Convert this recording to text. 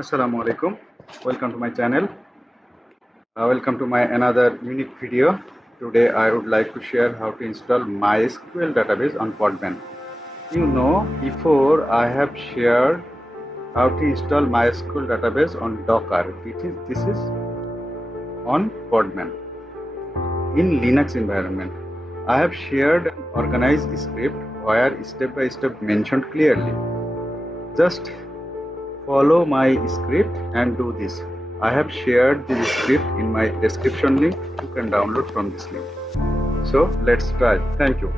Assalamu alaikum. Welcome to my channel. Welcome to my another unique video. Today I would like to share how to install MySQL database on Podman. Before I have shared how to install MySQL database on Docker. This is on Podman in Linux environment. I have shared an organized script where step by step mentioned clearly. Just follow my script and do this. I have shared this script in my description link. You can download from this link. So let's try. Thank you.